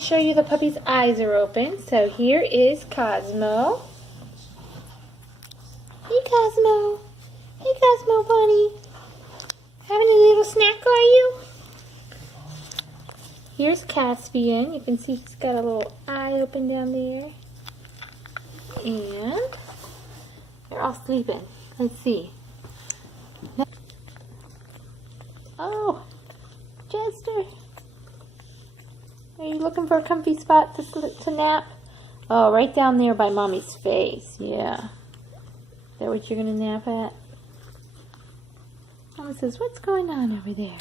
Show you the puppy's eyes are open. So here is Cosmo. Hey Cosmo. Hey Cosmo buddy. Having a little snack, are you? Here's Caspian. You can see he's got a little eye open down there. And they're all sleeping. Let's see. Oh, Jester. Are you looking for a comfy spot to nap? Oh, right down there by Mommy's face. Yeah. Is that what you're going to nap at? Mama says, what's going on over there?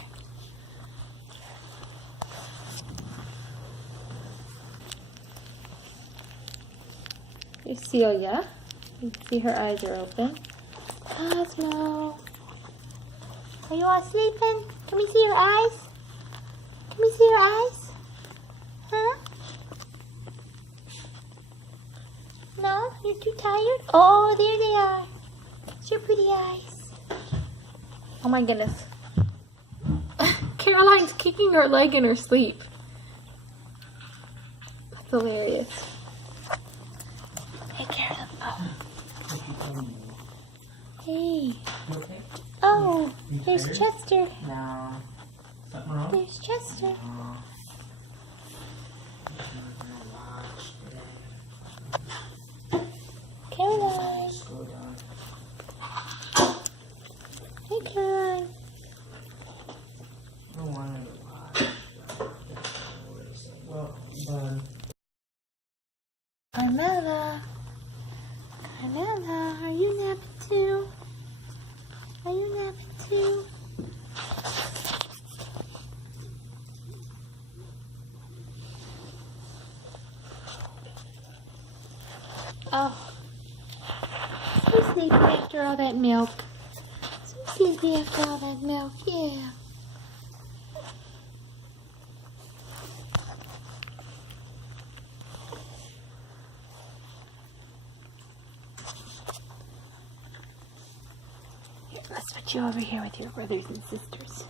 Here's Celia. You can see her eyes are open. Cosmo. Are you all sleeping? Can we see your eyes? Can we see your eyes? Huh? No? You're too tired? Oh, there they are. It's your pretty eyes. Oh my goodness. Caroline's kicking her leg in her sleep. That's hilarious. Hey, Caroline. Oh. Hey. Oh, there's Chester. No. Something wrong? There's Chester. No. Caroline. Hey, Caroline. I don't want to watch. Well, done. Carmela. Carmela, are you napping too? Are you napping too? Oh. So sleepy after all that milk. So sleepy after all that milk, yeah. Here, let's put you over here with your brothers and sisters.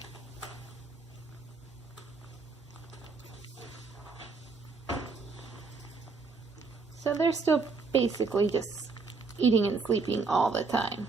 So they're still basically just eating and sleeping all the time.